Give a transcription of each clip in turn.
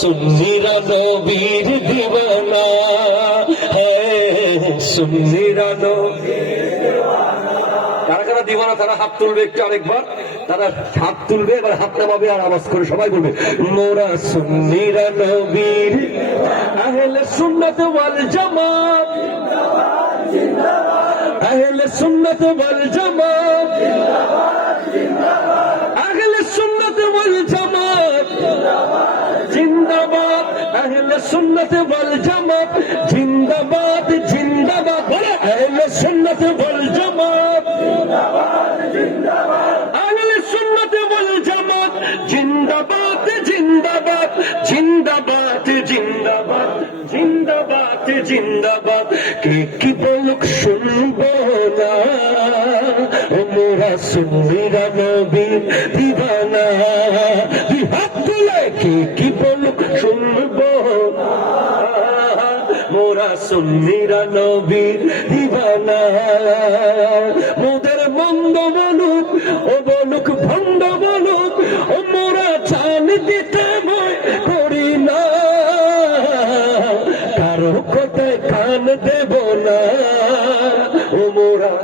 সুন্নিরা নবীর দিওয়ানা, সুন্নিরা নবীর দিওয়ানা। কারা কারা দিওয়ানা তারা হাত তুলবে একটু, আরেকবার তারা হাত তুলবে, এবার হাত নামাবে আর আওয়াজ করে সবাই বলবে মোরা সুন্নিরা নবীর। আহলে সুন্নাত ওয়াল জামাত, আহলে সুন্নাত ওয়াল জামাত, আহলে সুন্নাত ওয়াল জামাত জিন্দাবাদ, আহলে সুন্নাত ওয়াল জামাত জিন্দাবাদ, জিন্দাবাদ। বলে আহলে সুন্নাত ওয়াল জামাত জিন্দাবাদ, জিন্দাবাদ, আহলে সুন্নাত ওয়াল জামাত জিন্দাবাদ, জিন্দাবাদ, জিন্দাবাদ, জিন্দাবাদ, জিন্দাবাদ, জিন্দাবাদ। কে কি বলুক শুনবো না, মোরা সুন্নিরা নবীর দিওয়ানা। দুই হাত তুলে কে কি বলুক শুনবো না, মোরা সুন্নিরা নবীর দিওয়ানা। মোদের মন্দ বলুক ও বলুক ভণ্ড বলুক, ও মোরা জান দিতে ভয় করি না, কারো কথায় কান দেব না, ও মোরা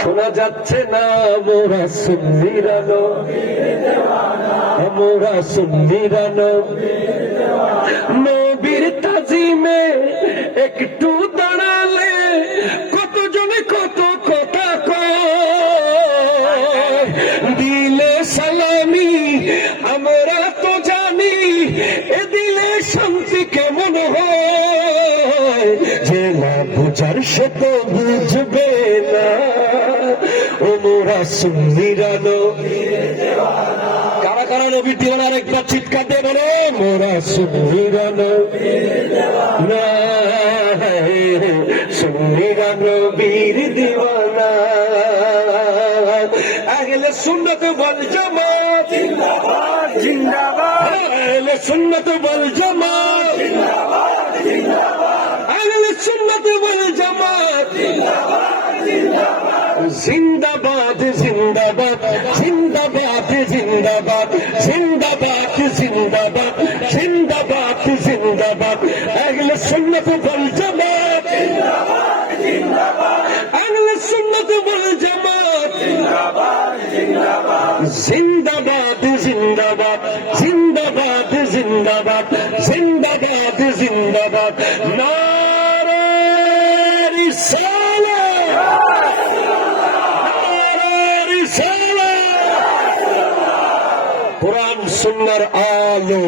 শোনা যাচ্ছে না, মোরা সুন্নিরা নবীর দিওয়ানা, মোরা সুন্নিরা নবীর তাজিমে একটু দাঁড়ালে কতজনে কত কথা কয়, দিলে সালামি আমরা তো জানি, এ দিলে শান্তি কেমন হয়, যে না বুঝার সে তো বুঝবে না, ও মোরা সুন্নিরা নবীর দিওয়ানা। কারা কারা নবীর দিওয়ানা আরেকবার চিৎকার দিয়ে বলো মোরা সুন্নিরা নবীর দিওয়ানা, সুন্নিরা নবীর দিওয়ানা। আহলে সুন্নাত ওয়াল জামাত জিন্দাবাদ, জিন্দাবাদ, আহলে সুন্নাত ওয়াল জামাত জিন্দাবাদ, জিন্দাবাদ, আহলে সুন্নাত ওয়াল জামাত জিন্দাবাদ, জিন্দাবাদ, জিন্দাবাদ, জিন্দাবাদ, জিন্দাবাদ, জিন্দাবাদ, জিন্দাবাদ, জিন্দাবাদ, জিন্দাবাদ, জিন্দাবাদ, আহলে সুন্নাত ওয়াল জামাত জিন্দাবাদ, জিন্দাবাদ, আহলে সুন্নাত ওয়াল জামাত জিন্দাবাদ, জিন্দাবাদ, জিন্দাবাদ, জিন্দাবাদ, জিন্দাবাদ, জিন্দাবাদ, জিন্দাবাদ, জিন্দাবাদ। নারে রিসালাত, নারে রিসালাত, কোরআন সুন্নাহর আলো।